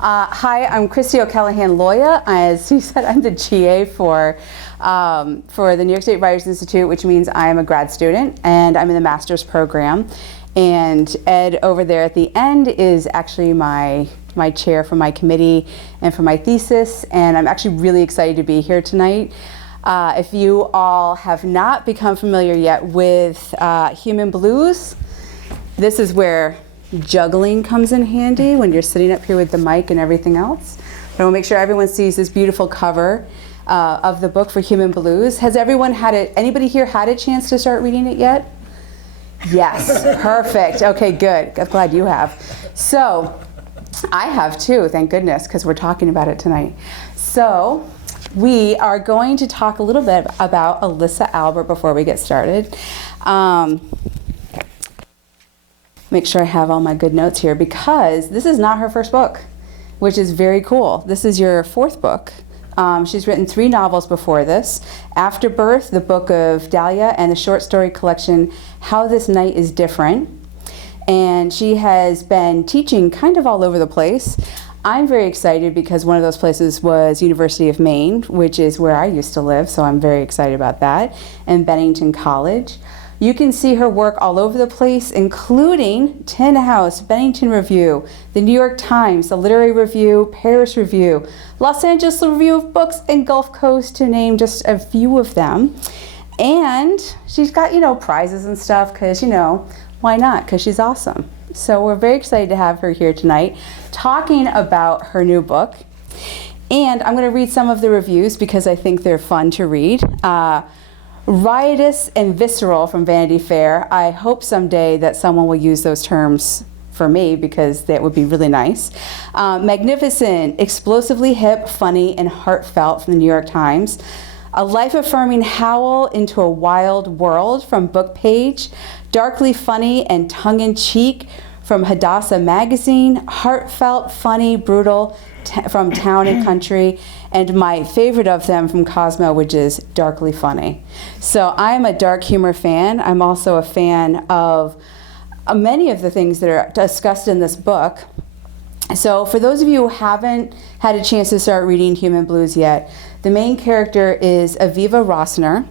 Hi, I'm Christy O'Callaghan Leue. As you said, I'm the GA for the New York State Writers Institute, which means I am a grad student and I'm in the master's program. And Ed over there at the end is actually my chair for my committee and for my thesis, and I'm actually really excited to be here tonight. If you all have not become familiar yet with Human Blues, this is where juggling comes in handy when you're sitting up here with the mic and everything else. I want to make sure everyone sees this beautiful cover of the book for Human Blues. Has everyone anybody here had a chance to start reading it yet? Yes, perfect. Okay, good. I'm glad you have. So, I have too, thank goodness, because we're talking about it tonight. So, we are going to talk a little bit about Elisa Albert before we get started. Make sure I have all my good notes here, because this is not her first book, which is very cool. This is your fourth book. She's written 3 novels before this: Afterbirth, the Book of Dahlia, and the short story collection How This Night Is Different. And she has been teaching kind of all over the place. I'm very excited because one of those places was University of Maine, which is where I used to live, so I'm very excited about that, and Bennington College. You can see her work all over the place, including Tin House, Bennington Review, the New York Times, the Literary Review, Paris Review, Los Angeles Review of Books, and Gulf Coast, to name just a few of them. And she's got, prizes and stuff, because, why not? Because she's awesome. So we're very excited to have her here tonight talking about her new book. And I'm going to read some of the reviews because I think they're fun to read. Riotous and visceral from Vanity Fair. I hope someday that someone will use those terms for me, because that would be really nice. Magnificent, explosively hip, funny, and heartfelt from the New York Times. A life-affirming howl into a wild world from Book Page. Darkly funny and tongue-in-cheek from Hadassah Magazine. Heartfelt, funny, brutal from Town and Country. And my favorite of them from Cosmo, which is darkly funny. So I'm a dark humor fan. I'm also a fan of many of the things that are discussed in this book. So for those of you who haven't had a chance to start reading Human Blues yet, the main character is Aviva Rosner,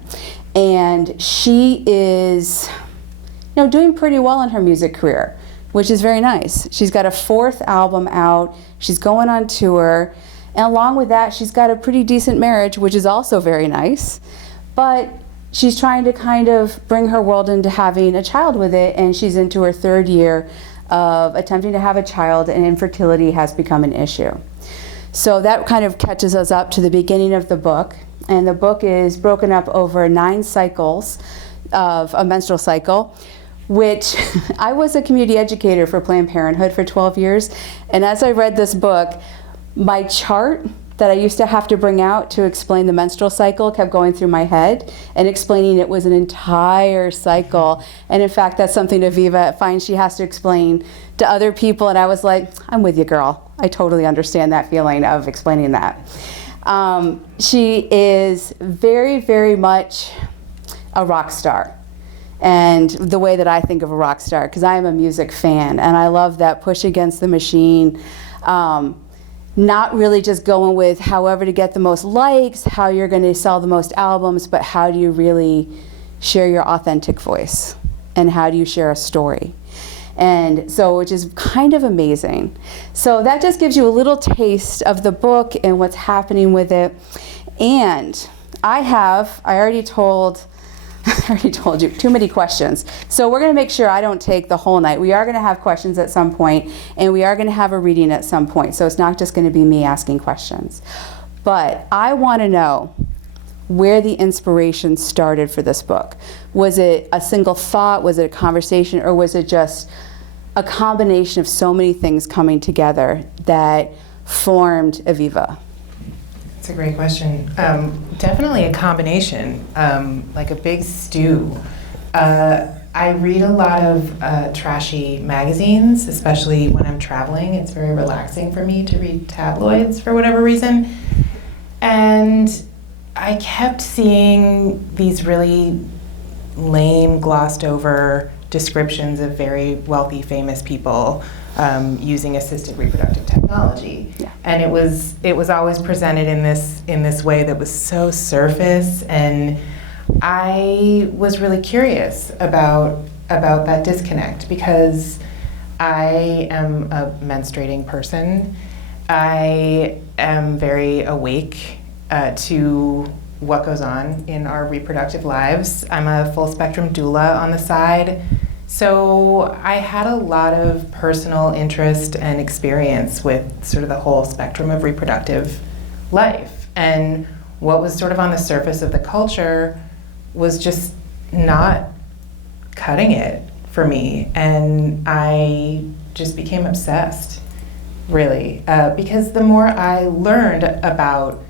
and she is doing pretty well in her music career, which is very nice. She's got a 4th album out, she's going on tour, and along with that, she's got a pretty decent marriage, which is also very nice. But she's trying to kind of bring her world into having a child with it, and she's into her 3rd year of attempting to have a child, and infertility has become an issue. So that kind of catches us up to the beginning of the book. And the book is broken up over 9 cycles of a menstrual cycle, which I was a community educator for Planned Parenthood for 12 years. And as I read this book, my chart that I used to have to bring out to explain the menstrual cycle kept going through my head and explaining it was an entire cycle. And in fact, that's something Aviva finds she has to explain to other people. And I was like, I'm with you, girl. I totally understand that feeling of explaining that. She is very, very much a rock star. And the way that I think of a rock star, because I am a music fan, and I love that push against the machine. Not really just going with however to get the most likes, how you're going to sell the most albums, but how do you really share your authentic voice, and how do you share a story? And so, which is kind of amazing. So that just gives you a little taste of the book and what's happening with it. And I already told you, too many questions. So we're going to make sure I don't take the whole night. We are going to have questions at some point, and we are going to have a reading at some point. So it's not just going to be me asking questions. But I want to know where the inspiration started for this book. Was it a single thought? Was it a conversation? Or was it just a combination of so many things coming together that formed Aviva? That's a great question. Definitely a combination, like a big stew. I read a lot of trashy magazines, especially when I'm traveling. It's very relaxing for me to read tabloids for whatever reason. And I kept seeing these really lame, glossed over descriptions of very wealthy, famous people using assisted reproductive technology. Yeah. And it was always presented in this way that was so surface, and I was really curious about that disconnect, because I am a menstruating person. I am very awake to what goes on in our reproductive lives. I'm a full spectrum doula on the side. So I had a lot of personal interest and experience with sort of the whole spectrum of reproductive life. And what was sort of on the surface of the culture was just not cutting it for me. And I just became obsessed, really, because the more I learned about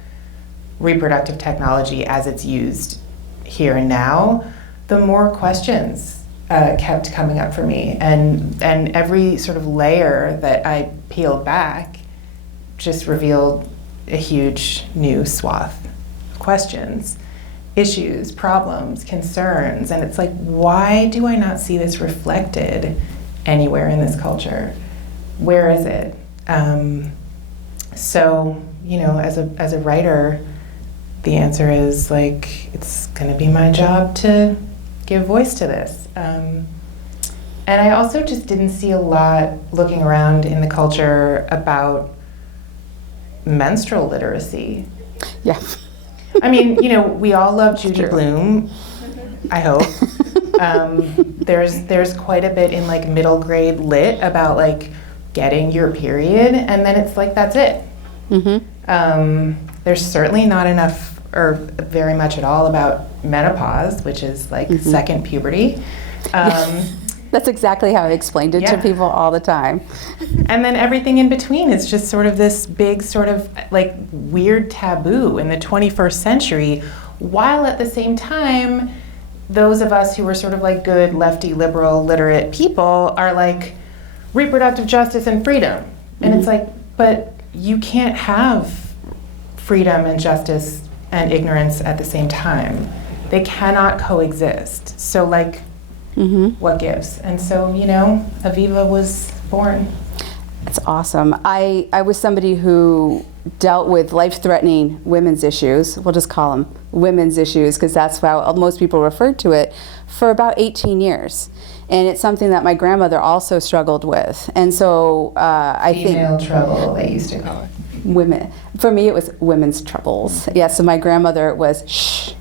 reproductive technology as it's used here and now, the more questions kept coming up for me, and every sort of layer that I peeled back just revealed a huge new swath of questions, issues, problems, concerns, and it's like, why do I not see this reflected anywhere in this culture? Where is it? So, you know, as a writer, the answer is, like, it's going to be my job to give voice to this. And I also just didn't see a lot looking around in the culture about menstrual literacy. Yeah. I mean, you know, we all love Judy Blume, I hope. There's quite a bit in, like, middle grade lit about, like, getting your period, and then it's like, that's it. Mm-hmm. There's certainly not enough or very much at all about menopause, which is like second puberty. That's exactly how I explained it to people all the time. And then everything in between is just sort of this big sort of like weird taboo in the 21st century, while at the same time, those of us who are sort of like good lefty, liberal, literate people are like reproductive justice and freedom. And it's like, but you can't have freedom and justice and ignorance at the same time. They cannot coexist. So, like, what gives? And so, you know, Aviva was born. That's awesome. I was somebody who dealt with life-threatening women's issues. We'll just call them women's issues, because that's how most people referred to it, for about 18 years. And it's something that my grandmother also struggled with. And so I think... Female trouble, they used to call it. Women. For me, it was women's troubles. Yeah, so my grandmother was, shh,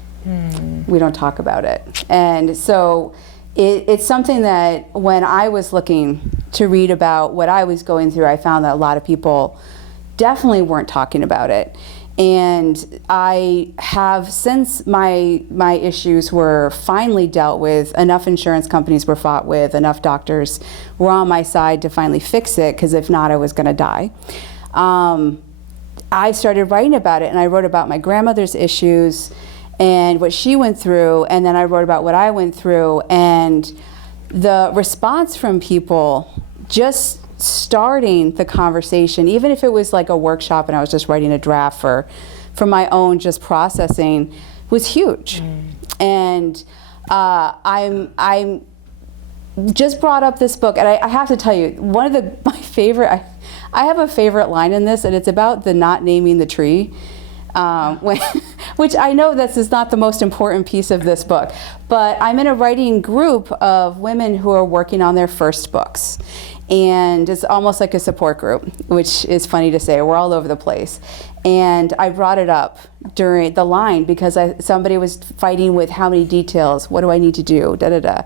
we don't talk about it. And so it's something that when I was looking to read about what I was going through, I found that a lot of people definitely weren't talking about it. And I have, since my issues were finally dealt with, enough insurance companies were fought with, enough doctors were on my side to finally fix it, because if not, I was going to die. I started writing about it, and I wrote about my grandmother's issues and what she went through, and then I wrote about what I went through, and the response from people just starting the conversation, even if it was like a workshop and I was just writing a draft for my own just processing, was huge. And I'm just brought up this book, and I have to tell you, one of my favorite, I have a favorite line in this, and it's about the not naming the tree, which I know this is not the most important piece of this book, but I'm in a writing group of women who are working on their first books. And it's almost like a support group, which is funny to say. We're all over the place. And I brought it up during the line because somebody was fighting with how many details, what do I need to do, da-da-da.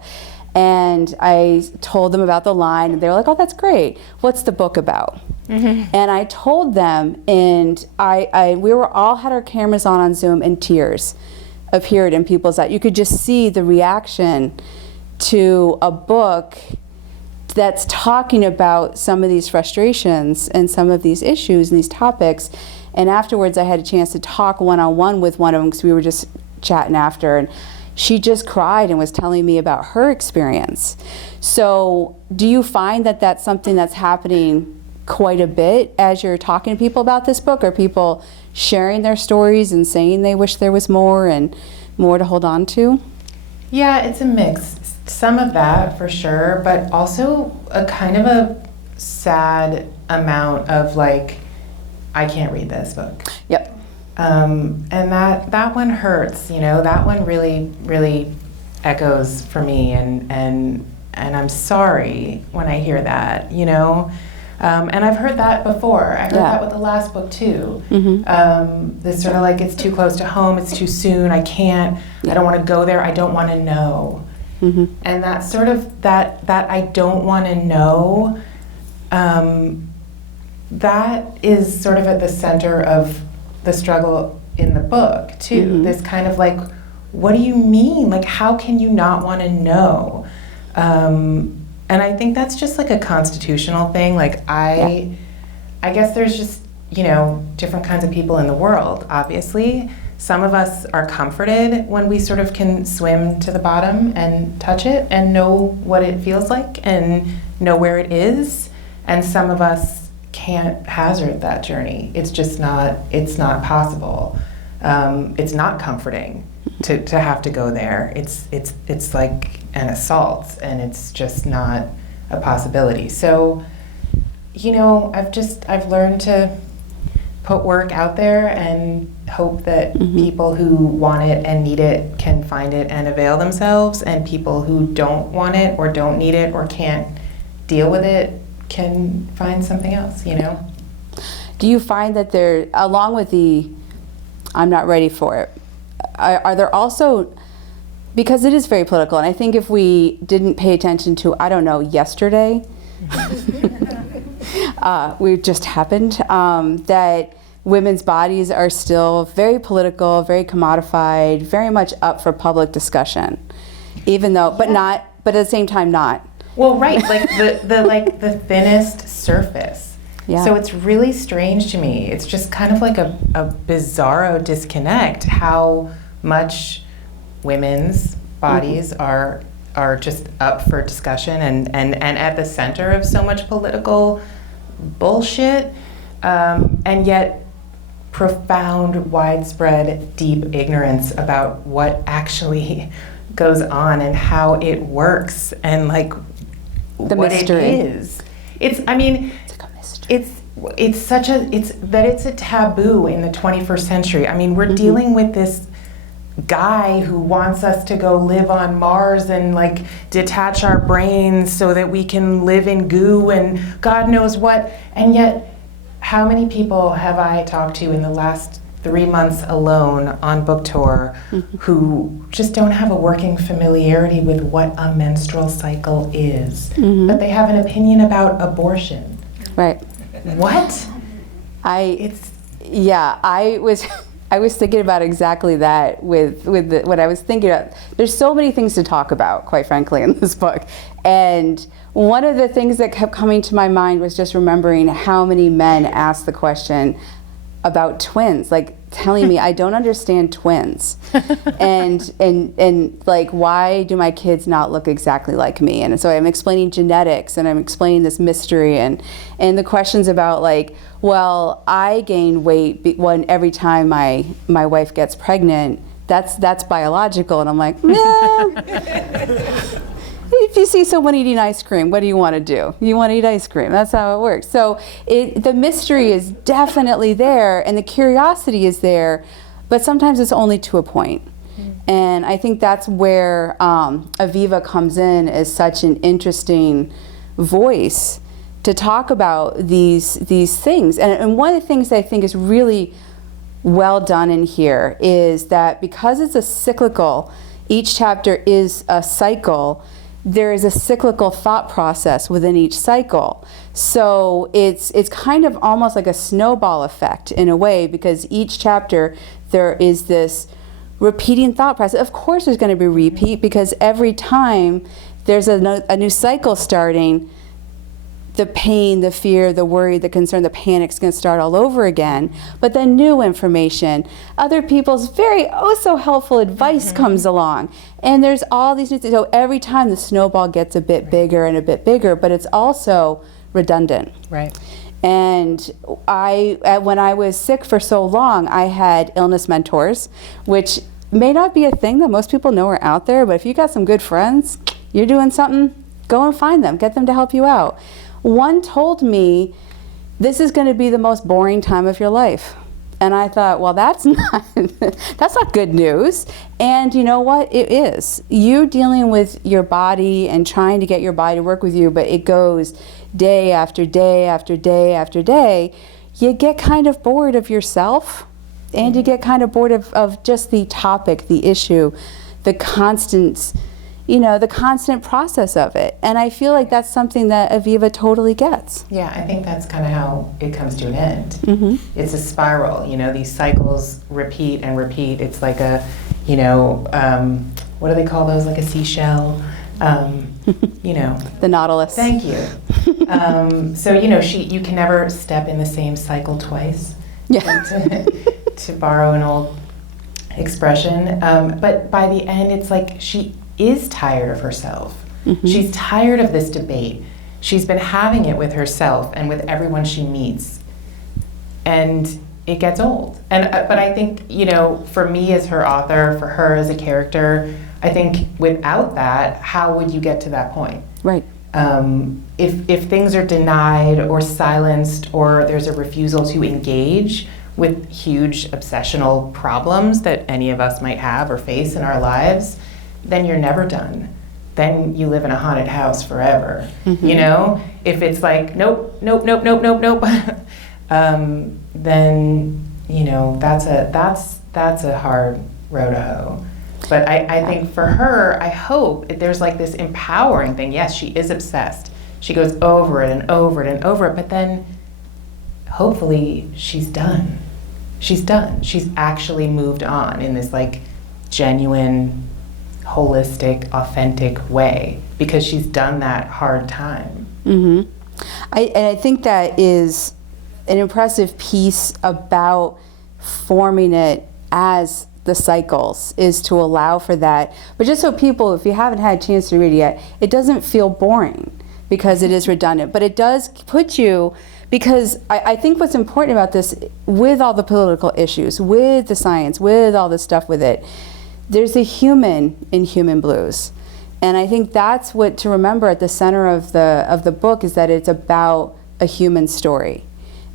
And I told them about the line, and they were like, oh, that's great. What's the book about? And I told them, and we were all had our cameras on Zoom, and tears appeared in people's eyes. You could just see the reaction to a book that's talking about some of these frustrations and some of these issues and these topics. And afterwards, I had a chance to talk one-on-one with one of them, because we were just chatting after, and she just cried and was telling me about her experience. So do you find that that's something that's happening quite a bit as you're talking to people about this book? Are people sharing their stories and saying they wish there was more and more to hold on to? Yeah, it's a mix. some of that for sure, but also a kind of a sad amount of like, I can't read this book. Yep. And that one hurts, you know, that one really, really echoes for me, and I'm sorry when I hear that, you know. And I've heard that before. I heard that with the last book too. This sort of like, it's too close to home, it's too soon, I can't, I don't want to go there, I don't want to know. And that sort of, that I don't want to know, that is sort of at the center of the struggle in the book too. This kind of like, what do you mean? Like, how can you not want to know? And I think that's just like a constitutional thing. Like, I guess there's just, you know, different kinds of people in the world, obviously. Some of us are comforted when we sort of can swim to the bottom and touch it and know what it feels like and know where it is. And some of us can't hazard that journey. It's just not, it's not possible. It's not comforting to have to go there. It's like an assault, and it's just not a possibility. So, you know, I've learned to put work out there and hope that people who want it and need it can find it and avail themselves, and people who don't want it or don't need it or can't deal with it can find something else, you know? Do you find that there, along with the I'm not ready for it, are there also, because it is very political, and I think if we didn't pay attention to, I don't know, yesterday, we just happened, that women's bodies are still very political, very commodified, very much up for public discussion, even though, but at the same time not. Well, right, like the thinnest surface. Yeah. So it's really strange to me. It's just kind of like a bizarro disconnect how much women's bodies are just up for discussion and at the center of so much political bullshit, and yet profound, widespread, deep ignorance about what actually goes on and how it works and like the what mystery. It is. It's, I mean, It's like a mystery. It's a taboo in the 21st century. I mean, we're dealing with this guy who wants us to go live on Mars and like detach our brains so that we can live in goo and God knows what. And yet, how many people have I talked to in the last 3 months alone on book tour who just don't have a working familiarity with what a menstrual cycle is, but they have an opinion about abortion. Right. What? I was thinking about exactly that with what I was thinking about. There's so many things to talk about, quite frankly, in this book. And one of the things that kept coming to my mind was just remembering how many men ask the question about twins, like telling me I don't understand twins, and like, why do my kids not look exactly like me? And so I'm explaining genetics, and I'm explaining this mystery, and the questions about like, well, I gain weight when every time my wife gets pregnant. That's biological, and I'm like, nah. If you see someone eating ice cream, what do you want to do? You want to eat ice cream. That's how it works. So the mystery is definitely there, and the curiosity is there, but sometimes it's only to a point. And I think that's where Aviva comes in as such an interesting voice to talk about these things. And one of the things that I think is really well done in here is that because it's a cyclical, each chapter is a cycle, there is a cyclical thought process within each cycle. So it's kind of almost like a snowball effect in a way, because each chapter there is this repeating thought process. Of course there's going to be repeat, because every time there's a new cycle starting, the pain, the fear, the worry, the concern, the panic's going to start all over again. But then new information, other people's very so helpful advice comes along. And there's all these new things. So every time the snowball gets a bit bigger and a bit bigger, but it's also redundant. Right. And when I was sick for so long, I had illness mentors, which may not be a thing that most people know are out there, but if you got some good friends, you're doing something, go and find them, get them to help you out. One told me, this is going to be the most boring time of your life. And I thought, well, that's not good news. And you know what? It is. You dealing with your body and trying to get your body to work with you, but it goes day after day after day after day. You get kind of bored of yourself, and you get kind of bored of just the topic, the issue, the constant, the constant process of it. And I feel like that's something that Aviva totally gets. Yeah, I think that's kind of how it comes to an end. It's a spiral, these cycles repeat and repeat. It's like a, what do they call those? Like a seashell, The Nautilus. Thank you. So, you can never step in the same cycle twice, to borrow an old expression. But by the end, it's like she is tired of herself. She's tired of this debate. She's been having it with herself and with everyone she meets. And it gets old. But I think, for me as her author, for her as a character, I think without that, how would you get to that point? Right. If things are denied or silenced, or there's a refusal to engage with huge obsessional problems that any of us might have or face in our lives, then you're never done. Then you live in a haunted house forever. If it's like, nope, then, that's a hard row to hoe. But I think for her, I hope there's like this empowering thing. Yes, she is obsessed. She goes over it and over it and over it, but then hopefully she's done. She's done. She's actually moved on in this like genuine, holistic, authentic way, because she's done that hard time. I think that is an impressive piece about forming it as the cycles, is to allow for that. But just so people, if you haven't had a chance to read it yet, it doesn't feel boring because it is redundant, but it does put you, because I think what's important about this, with all the political issues, with the science, with all the stuff with it, there's a human in Human Blues. And I think that's what to remember at the center of the book, is that it's about a human story.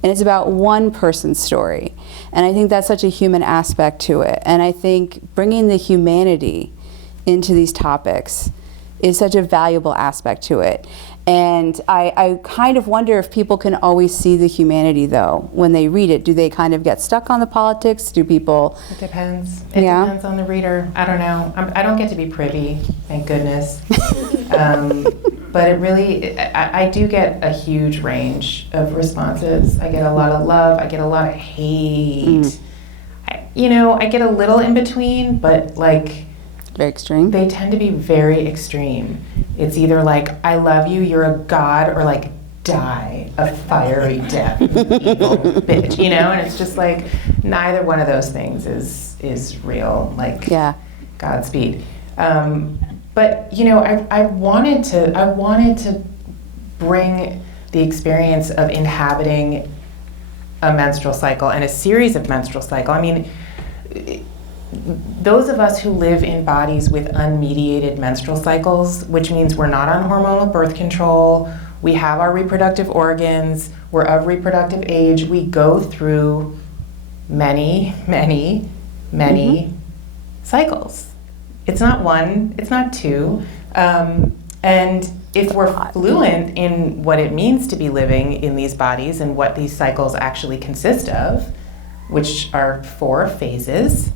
And it's about one person's story. And I think that's such a human aspect to it. And I think bringing the humanity into these topics is such a valuable aspect to it. And I kind of wonder if people can always see the humanity, though, when they read it. Do they kind of get stuck on the politics? Do people... It depends. It depends on the reader. I don't know. I don't get to be privy, thank goodness. But it really, I do get a huge range of responses. I get a lot of love. I get a lot of hate. I get a little in between, but like... Very extreme. They tend to be very extreme. It's either like, I love you, you're a god, or like, die a fiery death, you evil bitch, And it's just like, neither one of those things is real. Like, Godspeed. But I wanted to bring the experience of inhabiting a menstrual cycle and a series of menstrual cycle. I mean, those of us who live in bodies with unmediated menstrual cycles, which means we're not on hormonal birth control, we have our reproductive organs, we're of reproductive age, we go through many cycles. It's not one, it's not two. And if we're fluent in what it means to be living in these bodies and what these cycles actually consist of, which are 4 phases,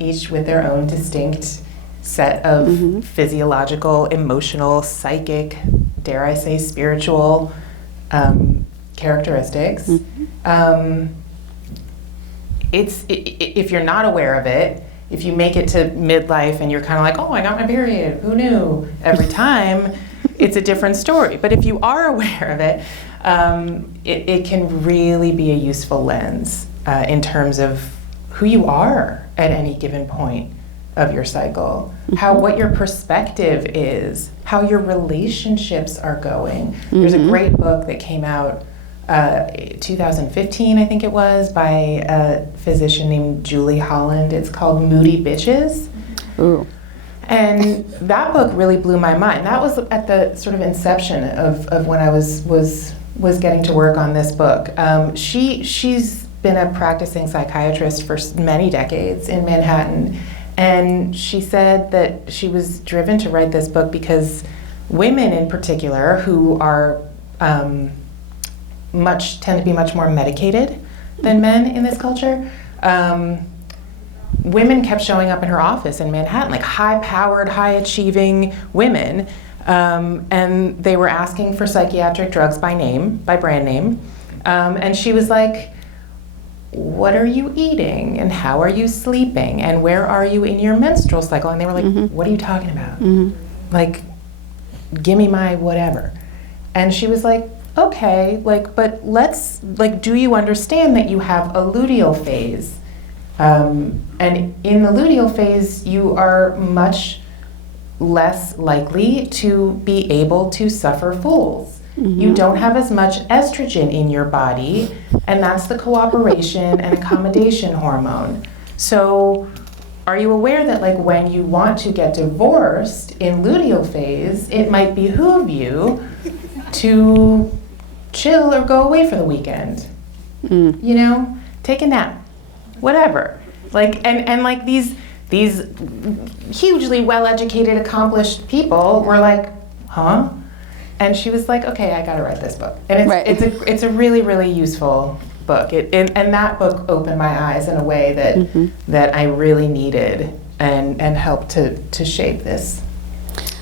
each with their own distinct set of physiological, emotional, psychic, dare I say spiritual characteristics. If you're not aware of it, if you make it to midlife and you're kind of like, oh, I got my period, who knew? Every time, it's a different story. But if you are aware of it, it can really be a useful lens in terms of who you are at any given point of your cycle, what your perspective is, how your relationships are going. There's a great book that came out 2015, I think it was, by a physician named Julie Holland. It's called Moody Bitches. Ooh. And that book really blew my mind. That was at the sort of inception of when I was getting to work on this book. She's been a practicing psychiatrist for many decades in Manhattan, and she said that she was driven to write this book because women in particular, who are tend to be much more medicated than men in this culture, women kept showing up in her office in Manhattan, like high-powered, high-achieving women, and they were asking for psychiatric drugs by brand name, and she was like, what are you eating, and how are you sleeping, and where are you in your menstrual cycle? And they were like, what are you talking about? Like, give me my whatever. And she was like, okay, like, but let's, like, do you understand that you have a luteal phase? And in the luteal phase, you are much less likely to be able to suffer fools. You don't have as much estrogen in your body, and that's the cooperation and accommodation hormone. So are you aware that, like, when you want to get divorced in luteal phase, it might behoove you to chill or go away for the weekend? You know, take a nap, whatever. Like, and like these hugely well-educated, accomplished people were like, huh? And she was like, okay, I gotta write this book. And it's a really, really useful book. And that book opened my eyes in a way that I really needed and helped to shape this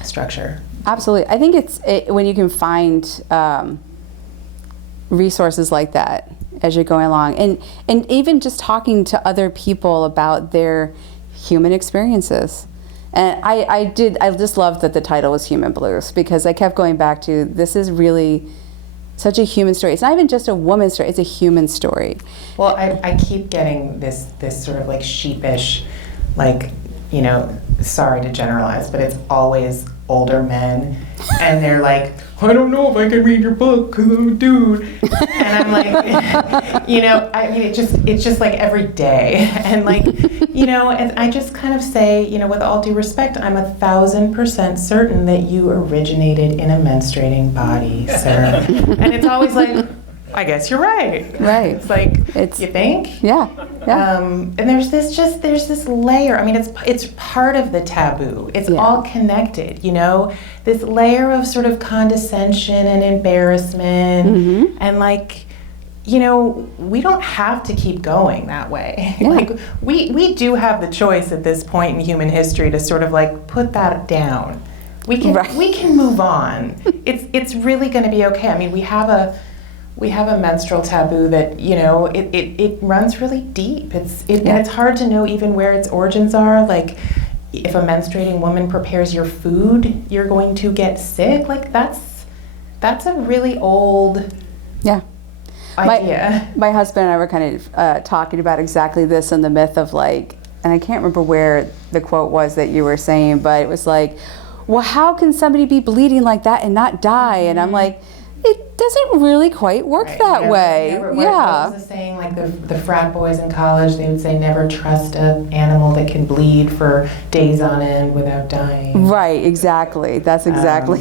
structure. Absolutely. I think it's when you can find resources like that as you're going along, and even just talking to other people about their human experiences. And I just loved that the title was Human Blues, because I kept going back to, this is really such a human story. It's not even just a woman's story, it's a human story. Well, I keep getting this sort of like sheepish, like, you know, sorry to generalize, but it's always older men, and they're like, I don't know if I can read your book because I'm a dude. And I'm like, you know, I mean, it's just like every day. And like, you know, and I just kind of say, you know, with all due respect, I'm 1,000% certain that you originated in a menstruating body, sir. And it's always like, I guess you're right. Right. It's like, you think? Yeah. And there's this layer. I mean, it's part of the taboo. It's all connected, you know? This layer of sort of condescension and embarrassment, and like, you know, we don't have to keep going that way. Yeah. Like, we do have the choice at this point in human history to sort of like put that down. We can move on. It's really going to be okay. I mean, we have a menstrual taboo that, you know, it runs really deep. And it's hard to know even where its origins are. Like, if a menstruating woman prepares your food, you're going to get sick. Like, that's a really old idea. My husband and I were kind of talking about exactly this and the myth of, like, and I can't remember where the quote was that you were saying, but it was like, well, how can somebody be bleeding like that and not die? And I'm like, it doesn't really quite work that way. What was the saying? Like the frat boys in college, they would say, never trust an animal that can bleed for days on end without dying. Right, exactly. That's exactly.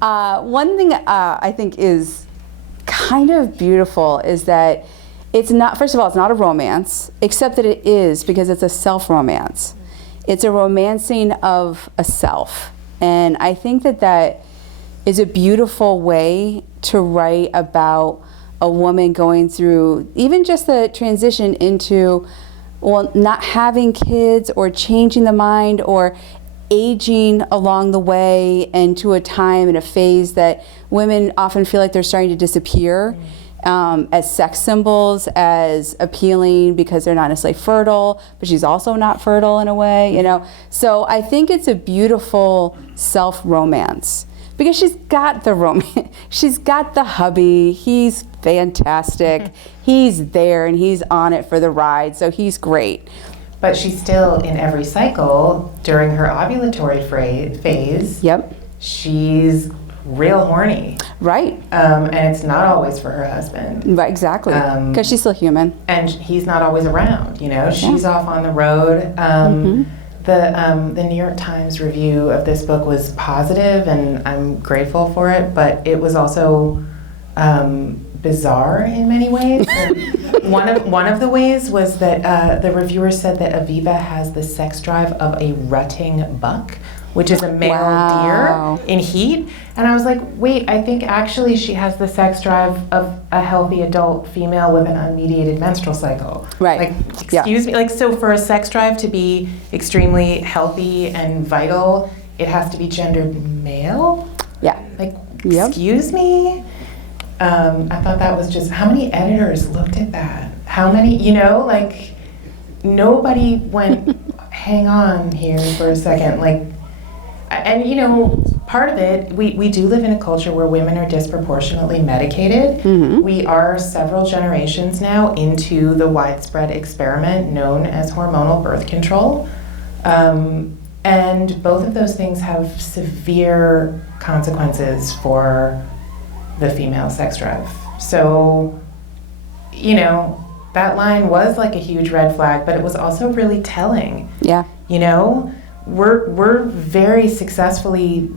One thing I think is kind of beautiful is that it's not, first of all, it's not a romance, except that it is, because it's a self-romance. It's a romancing of a self. And I think that is a beautiful way to write about a woman going through even just the transition into, well, not having kids or changing the mind or aging along the way into a time and a phase that women often feel like they're starting to disappear as sex symbols, as appealing because they're not necessarily fertile, but she's also not fertile in a way, you know. So I think it's a beautiful self-romance. Because she's got the romance, she's got the hubby, he's fantastic, he's there and he's on it for the ride, so he's great. But she's still in every cycle during her ovulatory phase. Yep. She's real horny. Right. And it's not always for her husband. Right, exactly. Because she's still human. And he's not always around, you know. She's off on the road. The New York Times review of this book was positive, and I'm grateful for it, but it was also bizarre in many ways. And one of the ways was that the reviewer said that Aviva has the sex drive of a rutting buck, which is a male deer in heat. And I was like, wait, I think actually she has the sex drive of a healthy adult female with an unmediated menstrual cycle. Right. Like, excuse me? Like, so for a sex drive to be extremely healthy and vital, it has to be gendered male? Yeah. Like, excuse me? I thought that was just, how many editors looked at that? How many, like, nobody went, hang on here for a second, like, and part of it, we do live in a culture where women are disproportionately medicated. Mm-hmm. We are several generations now into the widespread experiment known as hormonal birth control. And both of those things have severe consequences for the female sex drive. So, that line was like a huge red flag, but it was also really telling. Yeah. We're very successfully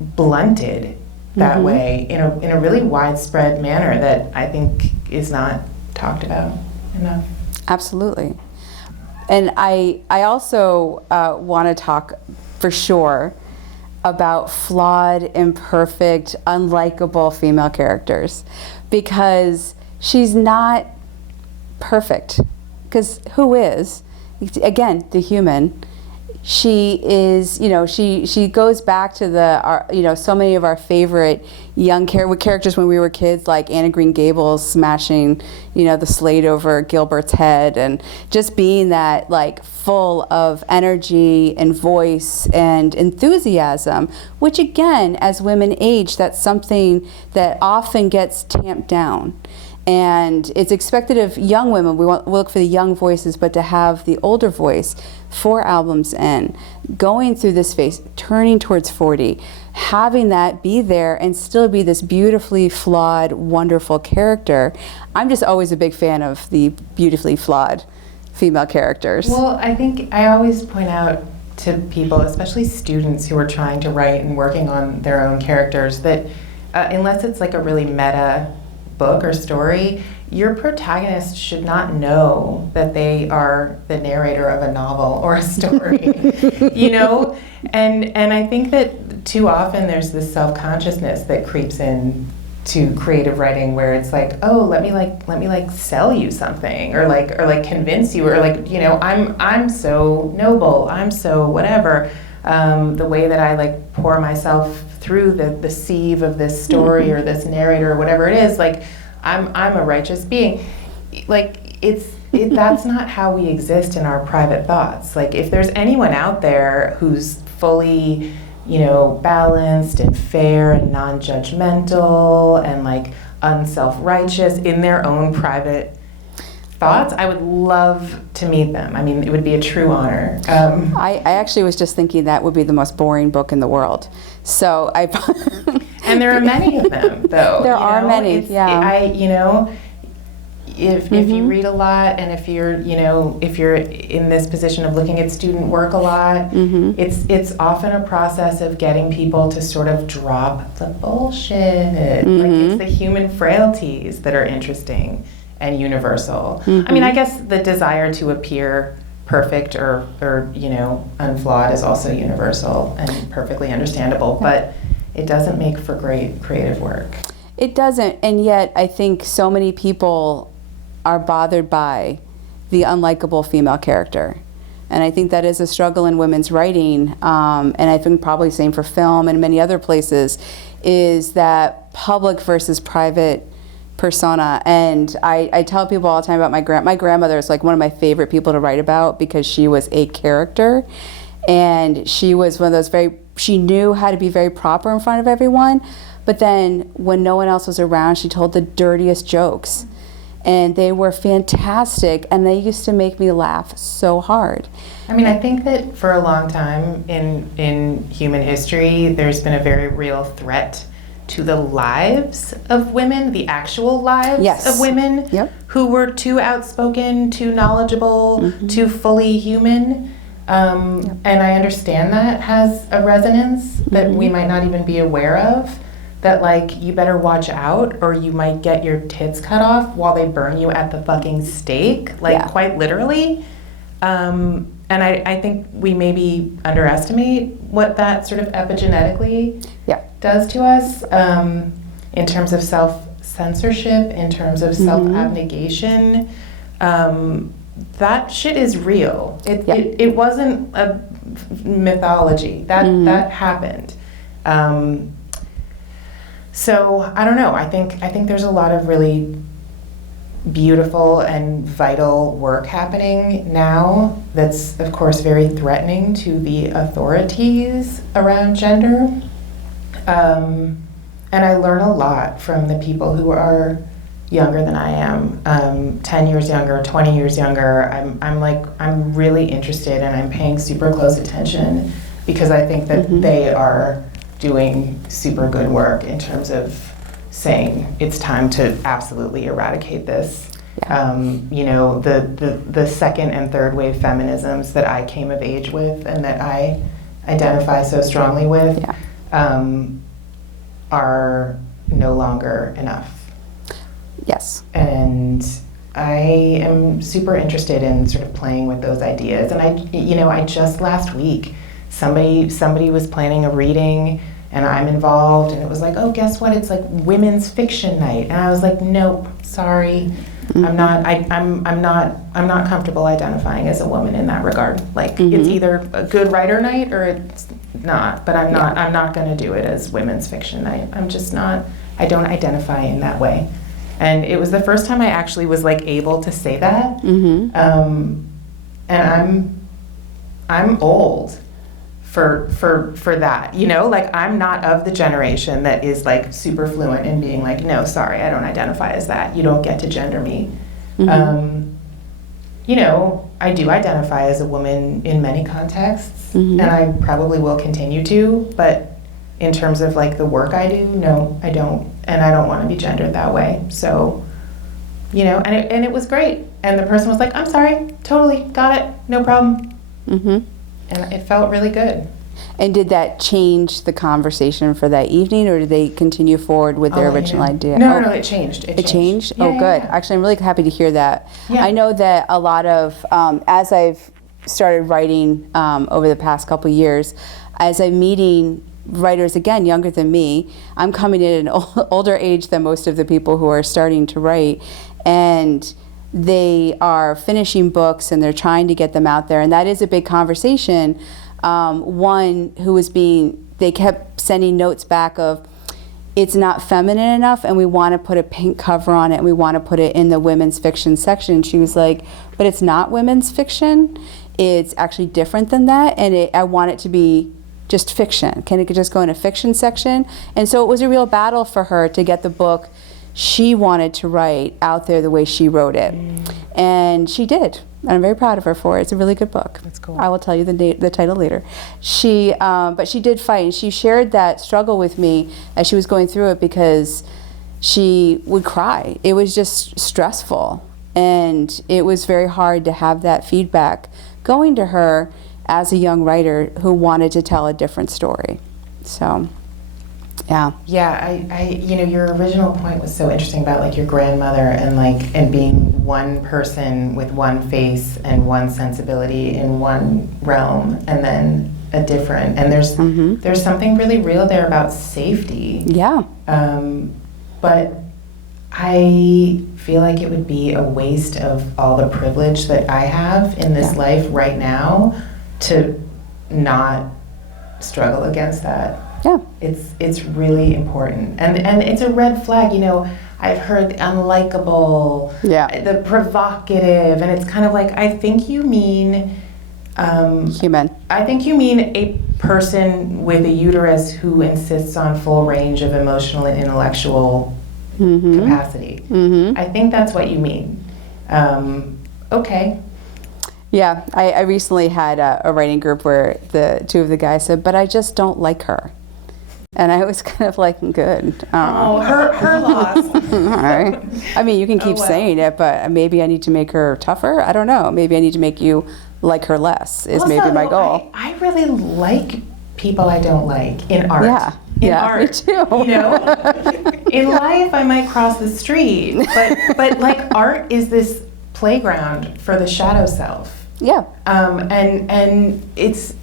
blunted that way in a really widespread manner that I think is not talked about enough. Absolutely. And I also want to talk for sure about flawed, imperfect, unlikable female characters, because she's not perfect. Because who is? Again, the human. She is, she goes back to so many of our favorite young characters when we were kids, like Anna Green Gables smashing, the slate over Gilbert's head, and just being that, like, full of energy and voice and enthusiasm, which again, as women age, that's something that often gets tamped down. And it's expected of young women, we look for the young voices, but to have the older voice 4 albums in, going through this phase, turning towards 40, having that be there and still be this beautifully flawed, wonderful character. I'm just always a big fan of the beautifully flawed female characters. Well, I think I always point out to people, especially students who are trying to write and working on their own characters, that unless it's like a really meta book or story, your protagonist should not know that they are the narrator of a novel or a story, And I think that too often there's this self-consciousness that creeps in to creative writing, where it's like, oh, let me sell you something, or convince you, or I'm so noble, I'm so whatever. The way that I pour myself through the sieve of this story or this narrator or whatever it is, I'm a righteous being. That's not how we exist in our private thoughts. If there's anyone out there who's fully, balanced and fair and non-judgmental and unself-righteous in their own private thoughts, I would love to meet them. I mean, it would be a true honor. I actually was just thinking that would be the most boring book in the world. So and there are many of them, though. There are many, If you read a lot, and if you're in this position of looking at student work a lot, it's often a process of getting people to sort of drop the bullshit. It's the human frailties that are interesting and universal. I mean, I guess the desire to appear perfect or unflawed is also universal and perfectly understandable, but it doesn't make for great creative work. It doesn't, and yet I think so many people are bothered by the unlikable female character. And I think that is a struggle in women's writing, and I think probably same for film and many other places, is that public versus private persona. And I tell people all the time about my grandmother is one of my favorite people to write about, because she was a character, and she was one of those she knew how to be very proper in front of everyone, but then when no one else was around, she told the dirtiest jokes. And they were fantastic, and they used to make me laugh so hard. I mean, I think that for a long time in human history, there's been a very real threat to the lives of women, the actual lives of women who were too outspoken, too knowledgeable, too fully human. And I understand that has a resonance that we might not even be aware of, that like you better watch out or you might get your tits cut off while they burn you at the fucking stake, like quite literally. And I think we maybe underestimate what that sort of epigenetically does to us, in terms of self-censorship, in terms of self-abnegation. That shit is real. It wasn't a mythology. That happened. So I don't know. I think there's a lot of really beautiful and vital work happening now that's of course very threatening to the authorities around gender. And I learn a lot from the people who are younger than I am, 10 years younger, 20 years younger. I'm really interested and I'm paying super close attention because I think that they are doing super good work in terms of saying it's time to absolutely eradicate this. You know, the second and third wave feminisms that I came of age with and that I identify so strongly with are no longer enough. Yes. And I am super interested in sort of playing with those ideas. And I just last week, somebody was planning a reading and I'm involved and it was like, oh, guess what? It's like women's fiction night. And I was like, nope, sorry. I'm not comfortable identifying as a woman in that regard. Like it's either a good writer night or it's not, but I'm not going to do it as women's fiction night. I'm just not, I don't identify in that way. And it was the first time I actually was like able to say that. And I'm old for that, you know, like I'm not of the generation that is like super fluent in being like, no, sorry, I don't identify as that. You don't get to gender me. You know, I do identify as a woman in many contexts and I probably will continue to, but in terms of like the work I do, no, I don't. And I don't want to be gendered that way. So, you know, and it was great. And the person was like, I'm sorry, totally, got it, no problem. And it felt really good. And did that change the conversation for that evening, or did they continue forward with their original idea? No, it changed. It changed? Oh, good. Actually, I'm really happy to hear that. Yeah. I know that a lot of, as I've started writing over the past couple of years, as I'm meeting writers, again, younger than me, I'm coming in at an older age than most of the people who are starting to write, and they are finishing books and they're trying to get them out there, and that is a big conversation. One who was they kept sending notes back of, it's not feminine enough and we want to put a pink cover on it and we want to put it in the women's fiction section. She was like, but it's not women's fiction, it's actually different than that, and I want it to be just fiction. Can it just go in a fiction section? And so it was a real battle for her to get the book she wanted to write out there the way she wrote it. And she did. And I'm very proud of her for it. It's a really good book. That's cool. I will tell you the title later. But she did fight, and she shared that struggle with me as she was going through it because she would cry. It was just stressful. And it was very hard to have that feedback going to her as a young writer who wanted to tell a different story. So, yeah. Yeah, I you know, your original point was so interesting about like your grandmother and being one person with one face and one sensibility in one realm and then a different, and there's something really real there about safety. Yeah. But I feel like it would be a waste of all the privilege that I have in this life right now to not struggle against that. Yeah. It's really important. And it's a red flag, you know, I've heard the unlikable, the provocative, and it's kind of like, I think you mean human. I think you mean a person with a uterus who insists on full range of emotional and intellectual capacity. I think that's what you mean. Okay. Yeah, I recently had a writing group where the two of the guys said, but I just don't like her. And I was kind of like, good. Her loss. All right. I mean, you can keep saying it, but maybe I need to make her tougher. I don't know. Maybe I need to make you like her less is Also, maybe my though, goal. I really like people I don't like in art. Yeah. In Yeah, art, me too. You know, in life I might cross the street, but like art is this playground for the shadow self. Yeah. And it's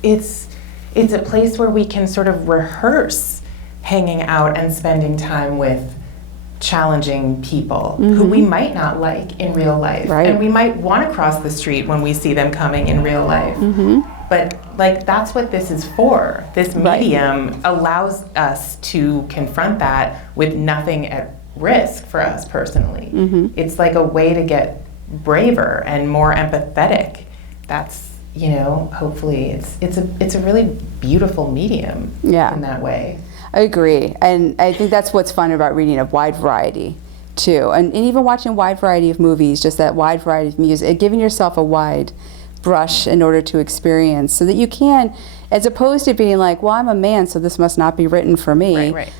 a place where we can sort of rehearse hanging out and spending time with challenging people who we might not like in real life, Right. and we might want to cross the street when we see them coming in real life. But like that's what this is for. This medium allows us to confront that with nothing at risk for us personally. It's like a way to get braver and more empathetic. That's, you know, hopefully it's a really beautiful medium in that way. I agree. And I think that's what's fun about reading a wide variety too. And even watching a wide variety of movies, just that wide variety of music, giving yourself a wide brush in order to experience so that you can, as opposed to being like, well, I'm a man, so this must not be written for me. Right.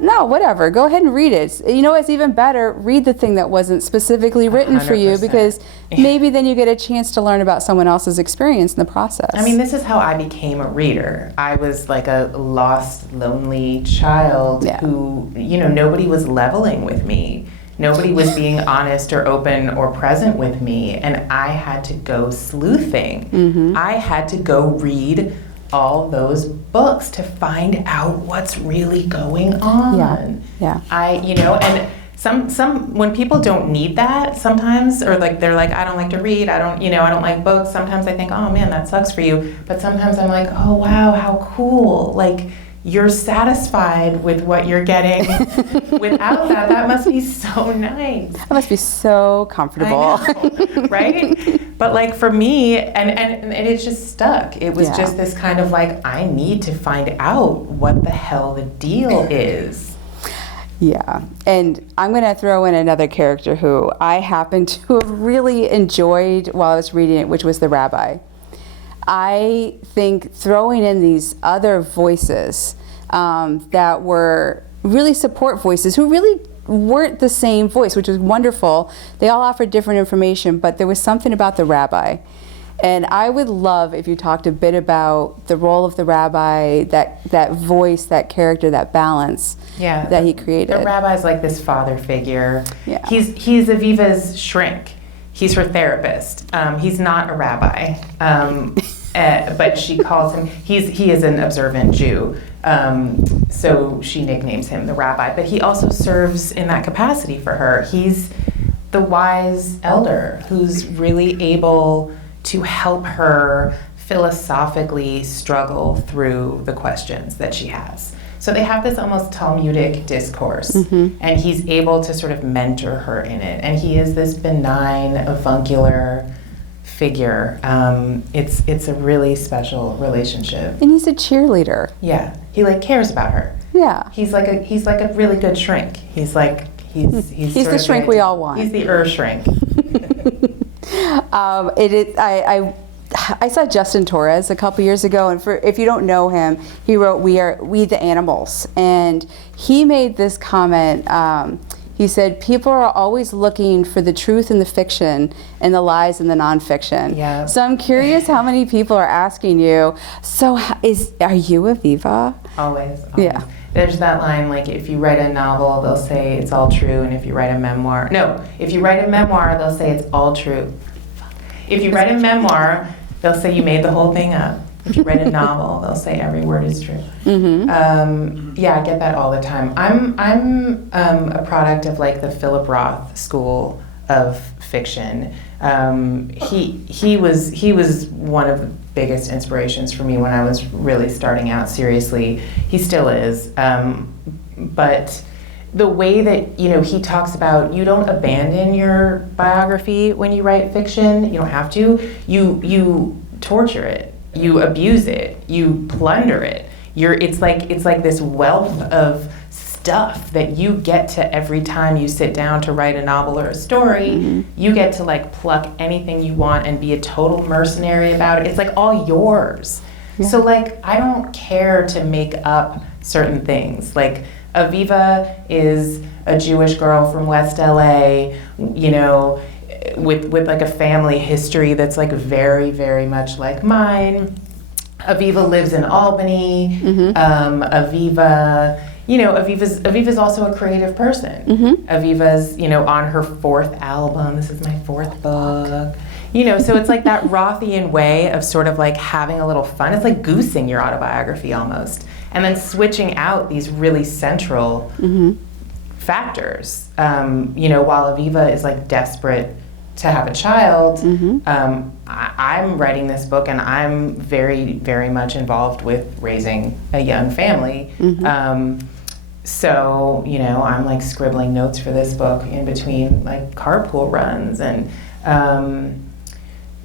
No, whatever. Go ahead and read it. You know, it's even better, read the thing that wasn't specifically written for you, 100%. because maybe then you get a chance to learn about someone else's experience in the process. I mean, this is how I became a reader. I was like a lost, lonely child who, you know, nobody was leveling with me. Nobody was being honest or open or present with me, and I had to go sleuthing. I had to go read all those books to find out what's really going on. You know, and some when people don't need that sometimes, or like they're like, I don't like to read, I don't like books, sometimes I think, oh man, that sucks for you. But sometimes I'm like, oh wow, how cool. Like, you're satisfied with what you're getting. Without that, that must be so nice. That must be so comfortable. I know, right? But like for me, and it just stuck. It was just this kind of like, I need to find out what the hell the deal is. Yeah, and I'm going to throw in another character who I happen to have really enjoyed while I was reading it, which was the rabbi. I think throwing in these other voices that were really support voices who really weren't the same voice, which was wonderful. They all offered different information, but there was something about the rabbi. And I would love if you talked a bit about the role of the rabbi, that voice, that character, that balance that he created. The rabbi's like this father figure. Yeah. He's Aviva's shrink. He's her therapist. He's not a rabbi, but she calls him, he is an observant Jew, so she nicknames him the rabbi, but he also serves in that capacity for her. He's the wise elder who's really able to help her philosophically struggle through the questions that she has. So they have this almost Talmudic discourse, and he's able to sort of mentor her in it. And he is this benign, avuncular figure. It's a really special relationship. And he's a cheerleader. Yeah, he like cares about her. Yeah. He's like a really good shrink. He's the shrink we all want. He's the shrink. I saw Justin Torres a couple years ago, and if you don't know him, he wrote We the Animals, and he made this comment. He said, people are always looking for the truth in the fiction and the lies in the nonfiction. Yeah. So I'm curious how many people are asking you, so are you Aviva? Always. Yeah. There's that line, like, if you write a novel, they'll say it's all true, and if you write a memoir, they'll say it's all true. If you write a memoir, they'll say you made the whole thing up. If you write a novel, they'll say every word is true. Yeah, I get that all the time. I'm a product of like the Philip Roth school of fiction. He was one of the biggest inspirations for me when I was really starting out seriously. He still is, but the way that, you know, he talks about, you don't abandon your biography when you write fiction. You don't have to. You torture it. You abuse it. You plunder it. It's like this wealth of stuff that you get to every time you sit down to write a novel or a story. You get to like pluck anything you want and be a total mercenary about it. It's like all yours. Yeah. So like, I don't care to make up certain things. Like, Aviva is a Jewish girl from West LA, you know, with like a family history that's like very, very much like mine. Aviva lives in Albany. Aviva, Aviva's also a creative person. Aviva's, on her 4th album. This is my 4th book. So it's like that Rothian way of sort of like having a little fun. It's like goosing your autobiography almost. And then switching out these really central factors. While Aviva is like desperate to have a child, I'm writing this book and I'm very, very much involved with raising a young family. So, I'm like scribbling notes for this book in between like carpool runs and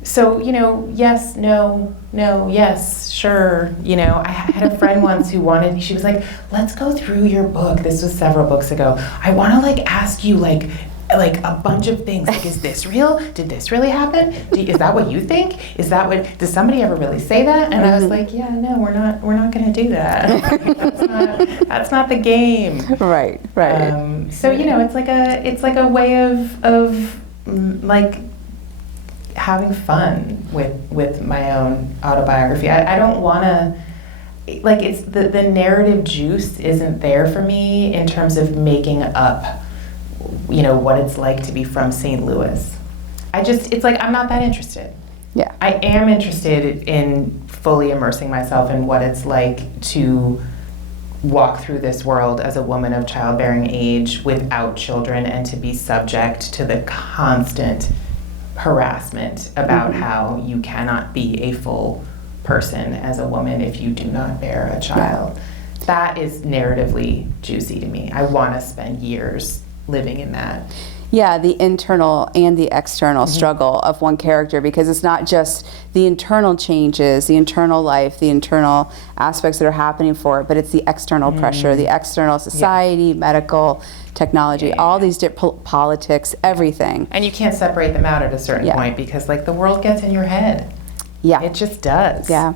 so, yes, no, yes, sure. I had a friend once who she was like, let's go through your book. This was several books ago. I want to like ask you like a bunch of things. Like, is this real? Did this really happen? Is that what you think? Does somebody ever really say that? And I was like, yeah, no, we're not going to do that. That's not the game. Right. So, it's like a way of like having fun with my own autobiography. I don't want to, like, it's the narrative juice isn't there for me in terms of making up, what it's like to be from St. Louis. It's like, I'm not that interested. Yeah. I am interested in fully immersing myself in what it's like to walk through this world as a woman of childbearing age without children and to be subject to the constant harassment about how you cannot be a full person as a woman if you do not bear a child. Yeah. That is narratively juicy to me. I want to spend years living in that. Yeah, the internal and the external struggle of one character, because it's not just the internal changes, the internal life, the internal aspects that are happening for it, but it's the external pressure, the external society, medical, technology, all these politics, everything. And you can't separate them out at a certain point because like the world gets in your head. Yeah. It just does. Yeah.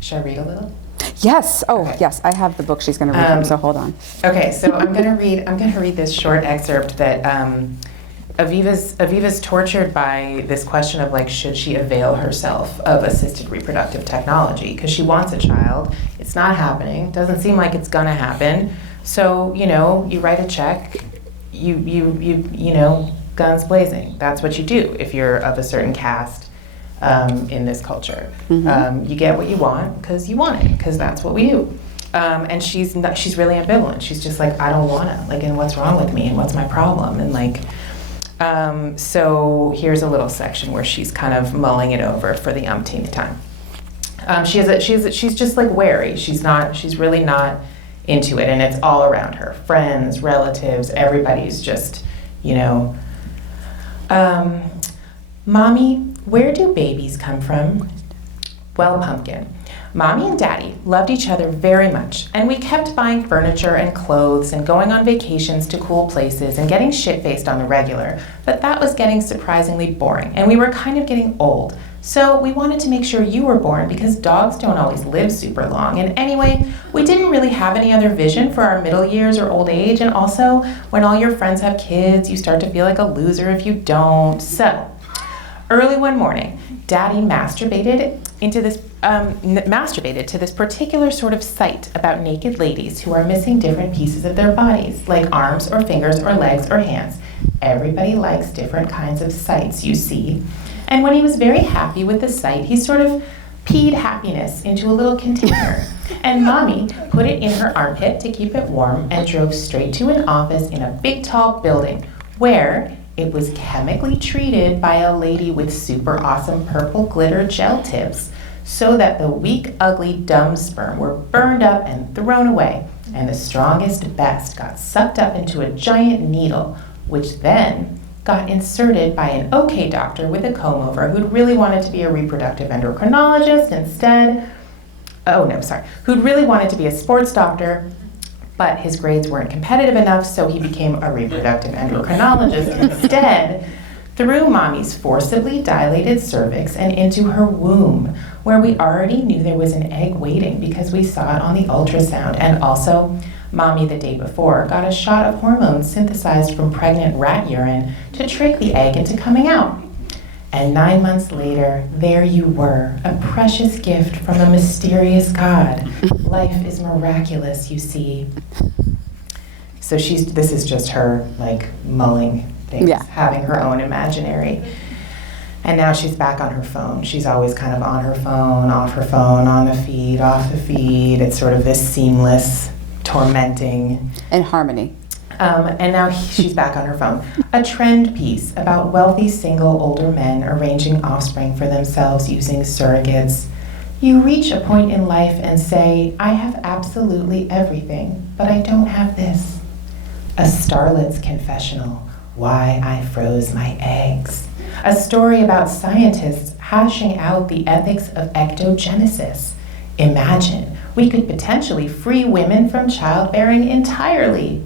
Should I read a little? Yes. Oh, okay. Yes. I have the book she's going to read from, so hold on. Okay. So I'm going to read this short excerpt that Aviva's tortured by this question of like, should she avail herself of assisted reproductive technology? Because she wants a child. It's not happening. Doesn't seem like it's going to happen. So, you write a check, you guns blazing. That's what you do if you're of a certain caste in this culture. You get what you want because you want it, because that's what we do. And she's really ambivalent. She's just like, I don't want to, like, and what's wrong with me and what's my problem? And like, so here's a little section where she's kind of mulling it over for the umpteenth time. She's just like wary. She's really not into it, and it's all around her. Friends, relatives, everybody's just, Mommy, where do babies come from? Well, Pumpkin, Mommy and Daddy loved each other very much, and we kept buying furniture and clothes and going on vacations to cool places and getting shit-faced on the regular, but that was getting surprisingly boring, and we were kind of getting old. So we wanted to make sure you were born because dogs don't always live super long. And anyway, we didn't really have any other vision for our middle years or old age. And also, when all your friends have kids, you start to feel like a loser if you don't. So, early one morning, Daddy masturbated to this particular sort of site about naked ladies who are missing different pieces of their bodies, like arms or fingers or legs or hands. Everybody likes different kinds of sights, you see. And when he was very happy with the sight, he sort of peed happiness into a little container. And Mommy put it in her armpit to keep it warm and drove straight to an office in a big tall building where it was chemically treated by a lady with super awesome purple glitter gel tips so that the weak, ugly, dumb sperm were burned up and thrown away, and the strongest, best got sucked up into a giant needle, which then got inserted by an okay doctor with a comb-over who'd really wanted to be a reproductive endocrinologist instead. Who'd really wanted to be a sports doctor, but his grades weren't competitive enough, so he became a reproductive endocrinologist instead, through Mommy's forcibly dilated cervix and into her womb, where we already knew there was an egg waiting because we saw it on the ultrasound. And also, Mommy the day before got a shot of hormones synthesized from pregnant rat urine to trick the egg into coming out. And 9 months later, there you were, a precious gift from a mysterious God. Life is miraculous, you see. So this is just her like mulling things, having her own imaginary. And now she's back on her phone. She's always kind of on her phone, off her phone, on the feed, off the feed. It's sort of this seamless, tormenting. And harmony. And now she's back on her phone. A trend piece about wealthy single older men arranging offspring for themselves using surrogates. You reach a point in life and say, I have absolutely everything, but I don't have this. A starlet's confessional, why I froze my eggs. A story about scientists hashing out the ethics of ectogenesis. Imagine, we could potentially free women from childbearing entirely.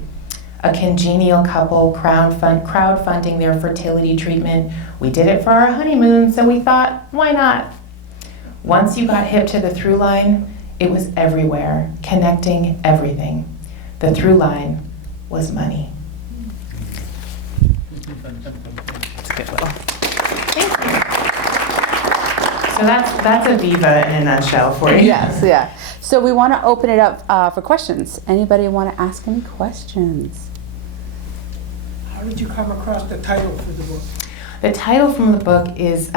A congenial couple crowdfunding their fertility treatment. We did it for our honeymoon, so we thought, why not? Once you got hip to the through line, it was everywhere, connecting everything. The through line was money. It's a good little. Thank you. So that's Aviva in a nutshell for you. Yes, yeah. So we want to open it up for questions. Anybody want to ask any questions? How did you come across the title for the book? The title from the book is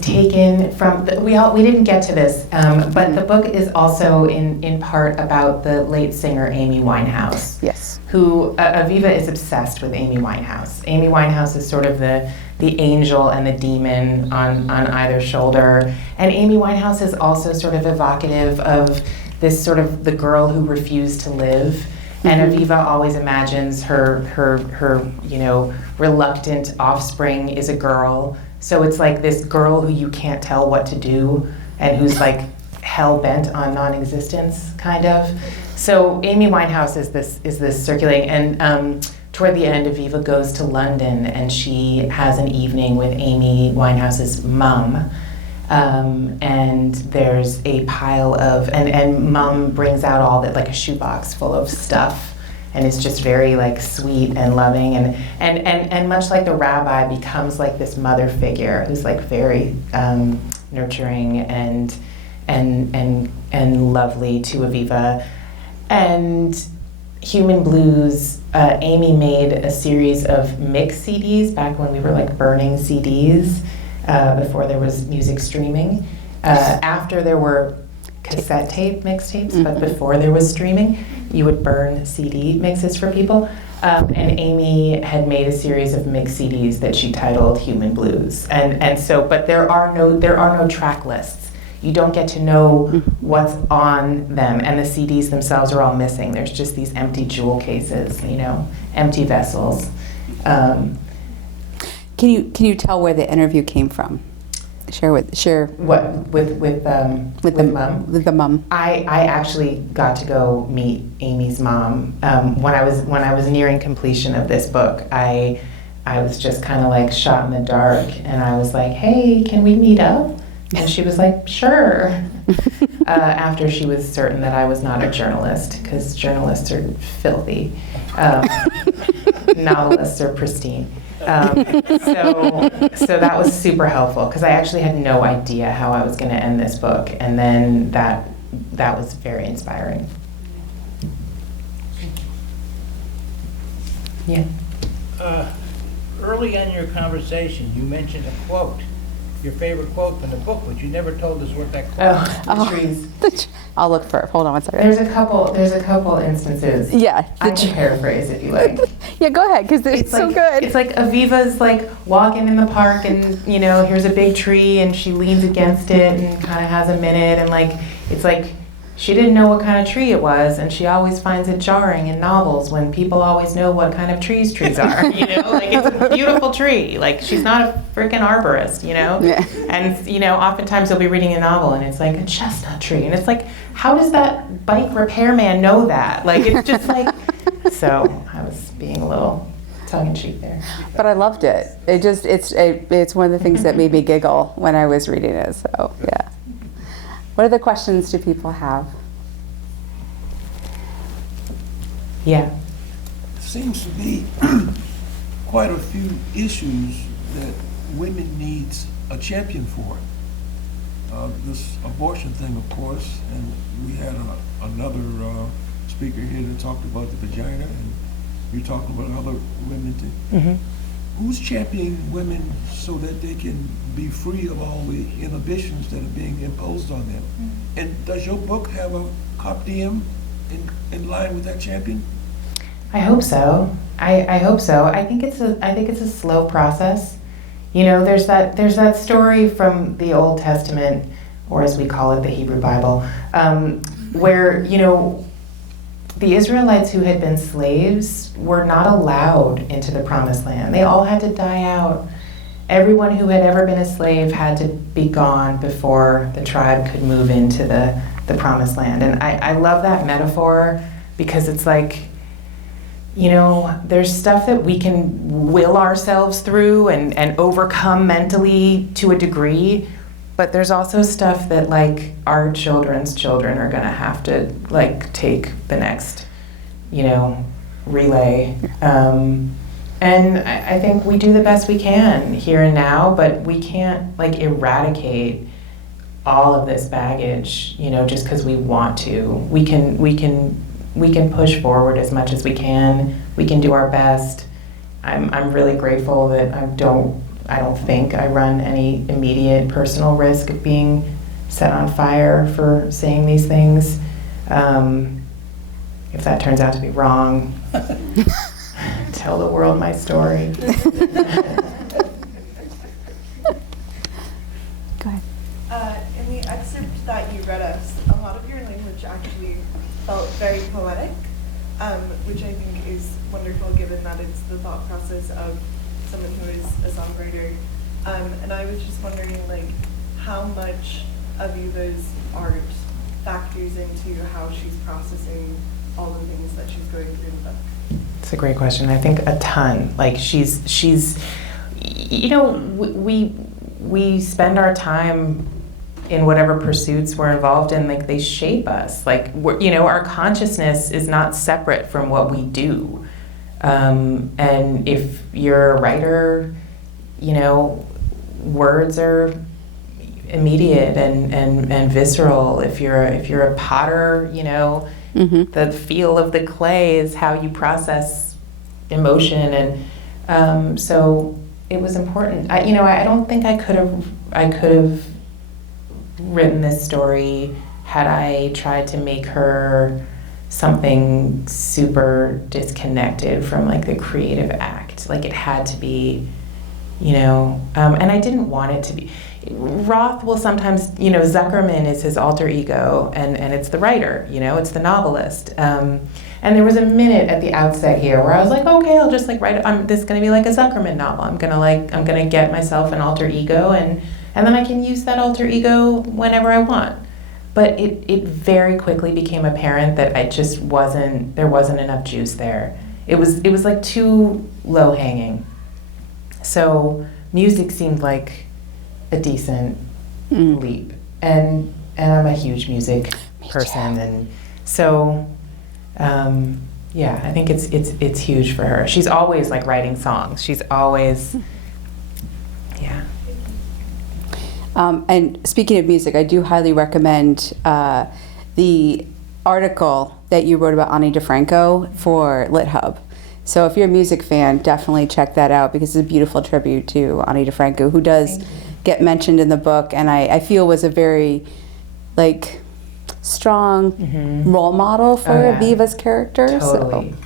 taken from, we didn't get to this, but the book is also in part about the late singer Amy Winehouse. Yes. Who, Aviva is obsessed with Amy Winehouse. Amy Winehouse is sort of the angel and the demon on either shoulder. And Amy Winehouse is also sort of evocative of this sort of the girl who refused to live. And Aviva always imagines her reluctant offspring is a girl. So it's like this girl who you can't tell what to do and who's like hell-bent on non-existence, kind of. So Amy Winehouse is this circulating, and toward the end, Aviva goes to London and she has an evening with Amy Winehouse's mum. And there's a pile of, and mom brings out all that, like a shoebox full of stuff, and it's just very like sweet and loving, and much like the rabbi becomes like this mother figure who's like very nurturing and lovely to Aviva. And Human Blues, Amy made a series of mix CDs back when we were like burning CDs. Before there was music streaming. After there were cassette tape mixtapes, but before there was streaming, you would burn CD mixes for people. And Amy had made a series of mix CDs that she titled Human Blues. And so, but there are no track lists. You don't get to know what's on them, and the CDs themselves are all missing. There's just these empty jewel cases, empty vessels. Can you tell where the interview came from? Share. What with the mom? With the mom. I actually got to go meet Amy's mom when I was nearing completion of this book. I was just kind of like shot in the dark, and I was like, "Hey, can we meet up?" And she was like, "Sure." After she was certain that I was not a journalist, because journalists are filthy. Novelists are pristine. So that was super helpful, because I actually had no idea how I was going to end this book, and then that was very inspiring. Yeah. Early in your conversation, you mentioned a quote, your favorite quote from the book, but you never told us what that quote was. The trees. I'll look for it. Hold on one second. There's a couple instances. Yeah. I can paraphrase if you like. Yeah, go ahead, because it's so good. It's like Aviva's like walking in the park, and here's a big tree, and she leans against it and kind of has a minute, and like it's like she didn't know what kind of tree it was, and she always finds it jarring in novels when people always know what kind of trees are. Like it's a beautiful tree. Like she's not a freaking arborist, Yeah. And oftentimes they'll be reading a novel and it's like a chestnut tree, and it's like, how does that bike repairman know that? Like it's just like. So I was being a little tongue-in-cheek there. But I loved it. It's one of the things that made me giggle when I was reading it. So yeah. What other questions do people have? Yeah. Seems to be quite a few issues that women needs a champion for. This abortion thing, of course, and we had another speaker here that talked about the vagina, and you're talking about other women too. Mm-hmm. Who's championing women so that they can be free of all the inhibitions that are being imposed on them? Mm-hmm. And does your book have a cop diem in line with that champion? I hope so. I hope so. I think it's a slow process. You know, there's that story from the Old Testament, or as we call it, the Hebrew Bible, where, you know, the Israelites who had been slaves were not allowed into the Promised Land. They all had to die out. Everyone who had ever been a slave had to be gone before the tribe could move into the Promised Land. And I love that metaphor because it's like, you know, there's stuff that we can will ourselves through and overcome mentally to a degree, but there's also stuff that, like, our children's children are gonna have to, like, take the next, you know, relay. And I think we do the best we can here and now, but we can't, like, eradicate all of this baggage, you know, just because we want to. We can push forward as much as we can. We can do our best. I'm really grateful that I don't think I run any immediate personal risk of being set on fire for saying these things. If that turns out to be wrong, tell the world my story. Go ahead. In the excerpt that you read us, a lot of your language actually felt very poetic, which I think is wonderful given that it's the thought process of someone who is a songwriter. And I was just wondering, like, how much of Aviva's art factors into how she's processing all the things that she's going through in the book? It's a great question. I think a ton. Like, she's you know, we spend our time in whatever pursuits we're involved in, like, they shape us. Like, you know, our consciousness is not separate from what we do. And if you're a writer, you know, words are immediate and visceral. If you're a potter, you know, the feel of the clay is how you process emotion. And so it was important. I don't think I could have written this story had I tried to make her something super disconnected from, like, the creative act. Like, it had to be, you know, and I didn't want it to be. Roth will sometimes, you know, Zuckerman is his alter ego, and it's the writer, you know, it's the novelist. And there was a minute at the outset here where I was like, okay, I'll just, like, write, this is gonna be like a Zuckerman novel. I'm gonna get myself an alter ego, and then I can use that alter ego whenever I want. But it very quickly became apparent that there wasn't enough juice there. It was like too low hanging. So music seemed like a decent leap. And I'm a huge music person, and so yeah, I think it's huge for her. She's always, like, writing songs. She's always, yeah. And speaking of music, I do highly recommend the article that you wrote about Ani DeFranco for LitHub. So if you're a music fan, definitely check that out, because it's a beautiful tribute to Ani DeFranco, who does get mentioned in the book, and I feel was a very, like, strong role model for Aviva's character. Totally. So.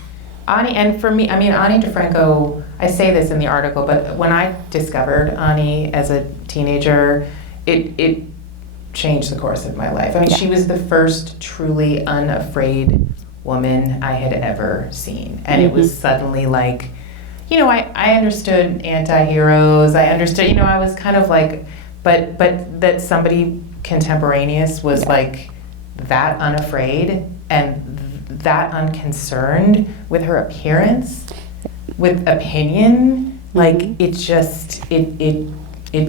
Ani, and for me, I mean, Ani DeFranco, I say this in the article, but when I discovered Ani as a teenager, it changed the course of my life. I mean, she was the first truly unafraid woman I had ever seen. And it was suddenly like, you know, I understood anti-heroes. I understood, you know, I was kind of like, but that somebody contemporaneous was like that unafraid and that unconcerned with her appearance, with opinion, like it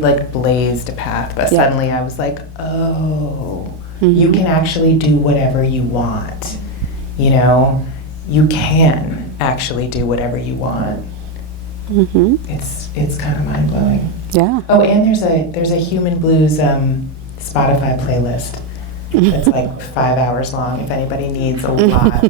like blazed a path. But suddenly I was like, oh, you can actually do whatever you want, you know? you can actually do whatever you want. Mm-hmm. It's kind of mind blowing. Yeah. Oh, and there's a Human Blues Spotify playlist that's like 5 hours long. If anybody needs a lot.